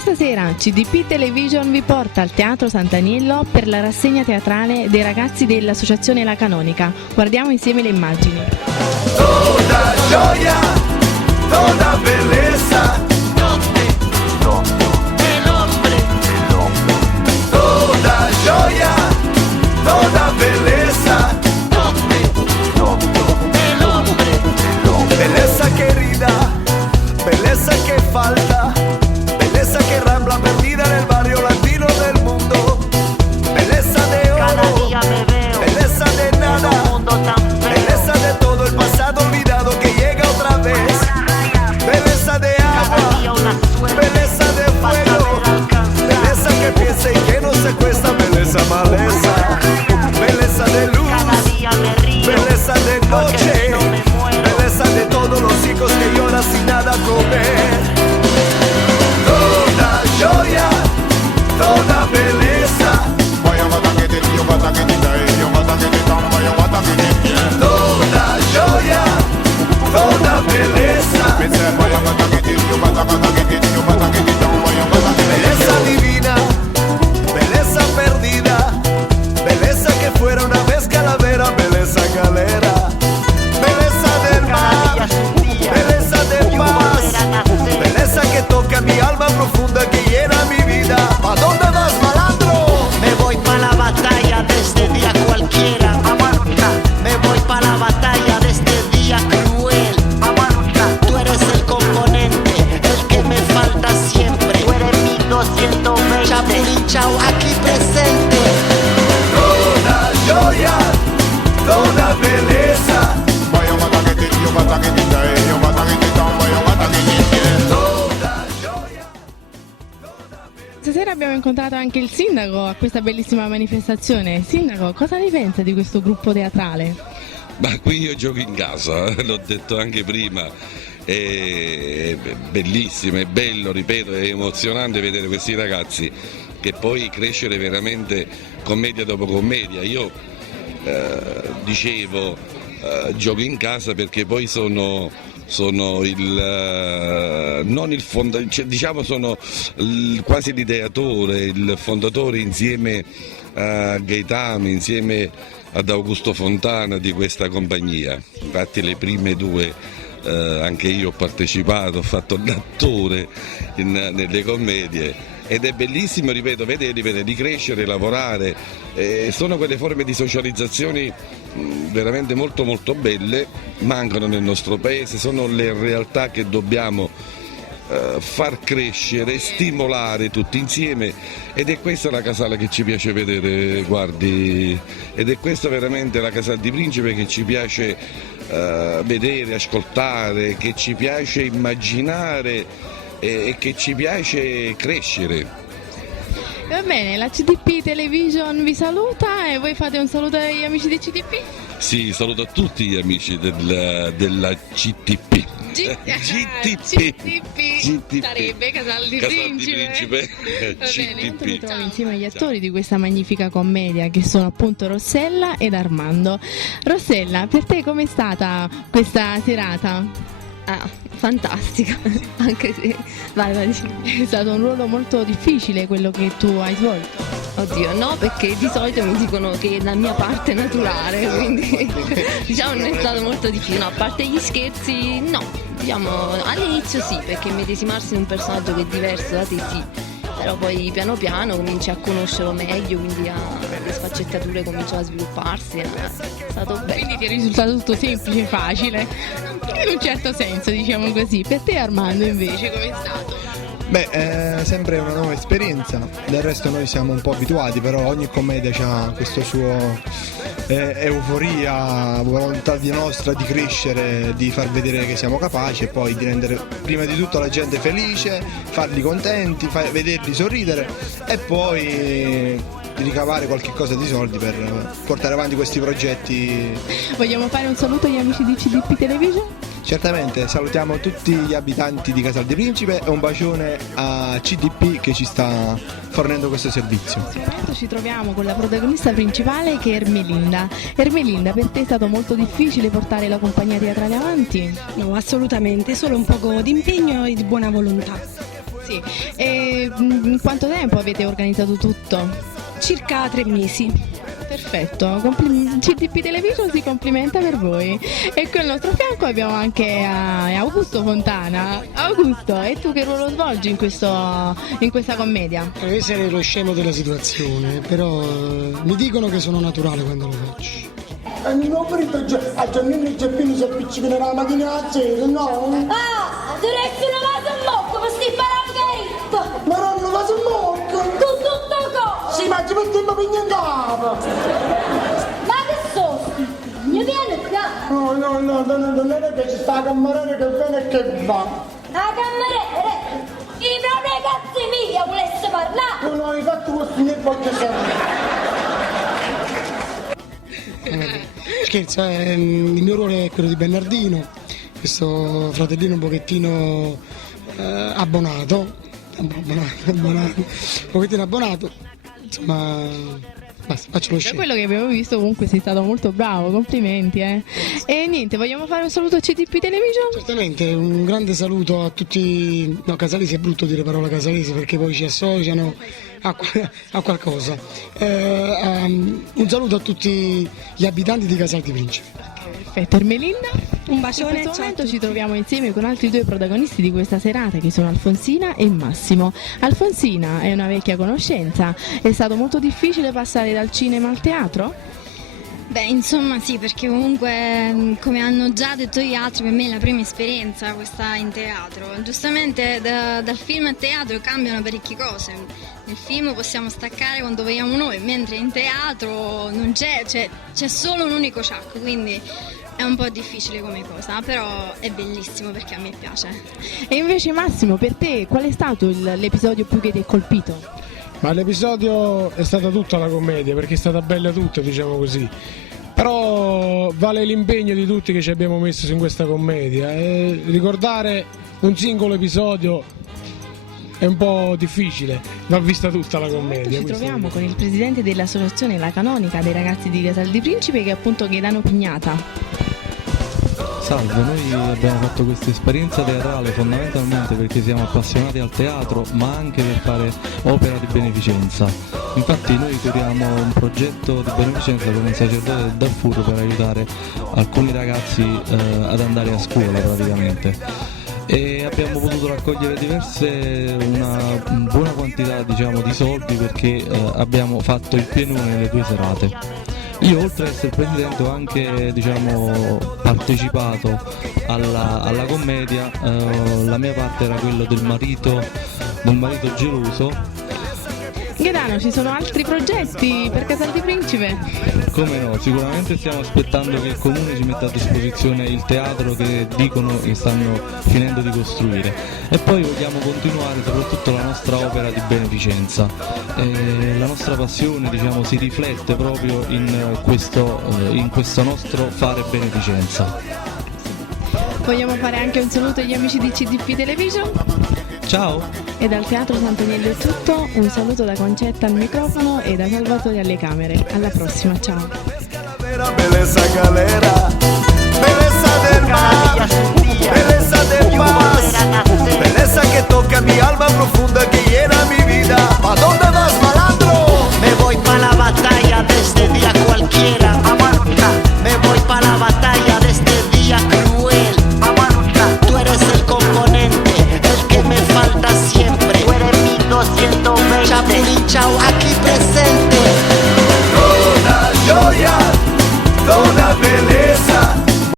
Questa sera CDP Television vi porta al Teatro Sant'Aniello per la rassegna teatrale dei ragazzi dell'Associazione La Canonica. Guardiamo insieme le immagini. Toda gioia, toda bellezza, toda gioia, toda bellezza, bellezza che rida, bellezza che falta, bellezza che rambla perdida nel barrio latino del mundo, bellezza de oro, bellezza de nada, belleza de todo el pasado olvidado que llega otra vez, belleza de agua, belleza de fuego, belleza que piensa y que no se cuesta, belleza maleza, belleza de luz, belleza de noche, belleza de todos los hijos que lloran sin nada comer, toda gioia, toda belleza. Toda gioia, toda bellezza, bellezza divina, bellezza perdida, bellezza que fuera una vez calavera, bellezza galera, bellezza del mar, bellezza de paz, bellezza que toca mi alma profunda, que llena mi vida. ¿A dónde vas, malandro? Me voy pa' la batalla de este día cualquiera. Me voy pa' la batalla de este día cruel. Tú eres el componente, el que me falta siempre. Tú eres mi 220. Chapulín Chao aquí presente. Toda gioia, toda bellezza, toda gioia, toda bellezza. Stasera abbiamo incontrato anche il sindaco a questa bellissima manifestazione. Sindaco, cosa ne pensa di questo gruppo teatrale? Ma qui io gioco in casa, l'ho detto anche prima, è bellissimo, è bello, ripeto, è emozionante vedere questi ragazzi che poi crescere veramente commedia dopo commedia. Io dicevo gioco in casa perché poi sono il non il fondatore, cioè, diciamo sono quasi l'ideatore, il fondatore insieme a Gaetano, insieme ad Augusto Fontana di questa compagnia. Infatti le prime due anche io ho partecipato, ho fatto l'attore nelle commedie ed è bellissimo, ripeto, vederli crescere, lavorare, sono quelle forme di socializzazioni veramente molto molto belle, mancano nel nostro paese, sono le realtà che dobbiamo far crescere, stimolare tutti insieme ed è questa la Casale che ci piace vedere, guardi, ed è questa veramente la Casale di Principe che ci piace vedere, ascoltare, che ci piace immaginare e che ci piace crescere. Va bene, la CDP Television vi saluta e voi fate un saluto agli amici di CDP? Sì, saluto a tutti gli amici della CTP. GTP sarebbe Casal di Principe. Va bene, intanto mi trovo insieme agli attori di questa magnifica commedia che sono appunto Rossella ed Armando. Rossella, per te com'è stata questa serata? Fantastica, anche se vai. È stato un ruolo molto difficile quello che tu hai svolto. Oddio, no, perché di solito mi dicono che la mia parte è naturale, quindi diciamo non è stato molto difficile. No, a parte gli scherzi, no, diciamo all'inizio sì, perché medesimarsi in un personaggio che è diverso da te sì, però poi piano piano cominci a conoscerlo meglio, quindi le sfaccettature cominciano a svilupparsi, è stato bello. Quindi ti è risultato tutto semplice, facile, in un certo senso, diciamo così. Per te Armando invece com'è stato? Beh, è sempre una nuova esperienza, del resto noi siamo un po' abituati, però ogni commedia ha questo suo euforia, volontà di nostra di crescere, di far vedere che siamo capaci e poi di rendere prima di tutto la gente felice, farli contenti, vederli sorridere e poi di ricavare qualche cosa di soldi per portare avanti questi progetti. Vogliamo fare un saluto agli amici di CDP Television? Certamente, salutiamo tutti gli abitanti di Casal di Principe e un bacione a CDP che ci sta fornendo questo servizio. In questo momento ci troviamo con la protagonista principale che è Ermelinda. Ermelinda, per te è stato molto difficile portare la compagnia teatrale avanti? No, assolutamente, solo un poco di impegno e di buona volontà. Sì. E in quanto tempo avete organizzato tutto? Circa 3 mesi. Perfetto, CDP Television si complimenta per voi. E qui al nostro fianco abbiamo anche Augusto Fontana. Augusto, e tu che ruolo svolgi in questa commedia? Devo essere lo scemo della situazione, però mi dicono che sono naturale quando lo faccio. Il mio marito a Giannino Giappino si appiccica nella mattina a cena, no? Ah, dovresti una vasa in mocco per sti paracaritto! Ma non una vasa in mocco! Con tutto cosa! Sì, ma ci mettiamo pigna in capo! Ma che so? Ne viene qua! No, non è che ci sta a cameriere che viene e che va! A cameriere! I propri cazzi mia volesse parlare! Non hai fatto questo niente perché Scherzo, il mio ruolo è quello di Bernardino, questo fratellino un pochettino abbonato, un pochettino abbonato, insomma, basta, faccio lo Da scemo. quello che abbiamo visto comunque sei stato molto bravo, complimenti. E niente, vogliamo fare un saluto a CDP Television? Certamente, un grande saluto a tutti, no, casalesi è brutto dire parola casalesi perché poi ci associano a qualcosa. Un saluto a tutti gli abitanti di Casal di Principe. Perfetto, Ermelinda? Un bacione. In questo momento ci troviamo insieme con altri due protagonisti di questa serata che sono Alfonsina e Massimo. Alfonsina è una vecchia conoscenza, è stato molto difficile passare dal cinema al teatro? Beh, insomma sì, perché comunque, come hanno già detto gli altri, per me è la prima esperienza questa in teatro. Giustamente dal film al teatro cambiano parecchie cose. Nel film possiamo staccare quando vogliamo noi, mentre in teatro non c'è solo un unico ciak, quindi è un po' difficile come cosa, però è bellissimo perché a me piace. E invece Massimo, per te qual è stato l'episodio più che ti ha colpito? Ma l'episodio è stata tutta la commedia, perché è stata bella tutta, diciamo così. Però vale l'impegno di tutti che ci abbiamo messo in questa commedia. E ricordare un singolo episodio è un po' difficile, va vista tutta la commedia. Ci troviamo con il presidente dell'associazione La Canonica dei ragazzi di Casal di Principe, che è appunto Gaetano Pignata. Salve, noi abbiamo fatto questa esperienza teatrale fondamentalmente perché siamo appassionati al teatro, ma anche per fare opera di beneficenza. Infatti noi curiamo un progetto di beneficenza con un sacerdote del Darfur per aiutare alcuni ragazzi ad andare a scuola praticamente. E abbiamo potuto raccogliere una buona quantità, diciamo, di soldi perché abbiamo fatto il pienone nelle 2 serate. Io, oltre ad essere presidente, ho anche, diciamo, partecipato alla commedia. La mia parte era quello del marito geloso. Gaetano, ci sono altri progetti per Casal di Principe? Come no, sicuramente stiamo aspettando che il comune ci metta a disposizione il teatro che dicono che stanno finendo di costruire, e poi vogliamo continuare soprattutto la nostra opera di beneficenza. La nostra passione, diciamo, si riflette proprio in questo nostro fare beneficenza. Vogliamo fare anche un saluto agli amici di CDP Television? Ciao! E dal Teatro Sant'Agnello è tutto, un saluto da Concetta al microfono e da Salvatore alle camere. Alla prossima, ciao! Bellezza galera, bellezza del mar, bellezza del paz, bellezza que toca mi alma profunda, que llena mi vida. ¿Pa dónde vas, malandro? Me voy pa' la batalla de este día cualquiera. Me voy pa' la batalla de este día cruel. Tú eres el componente, el que me falta siempre. Tú eres mi 220. Chapulín Chao aquí presente.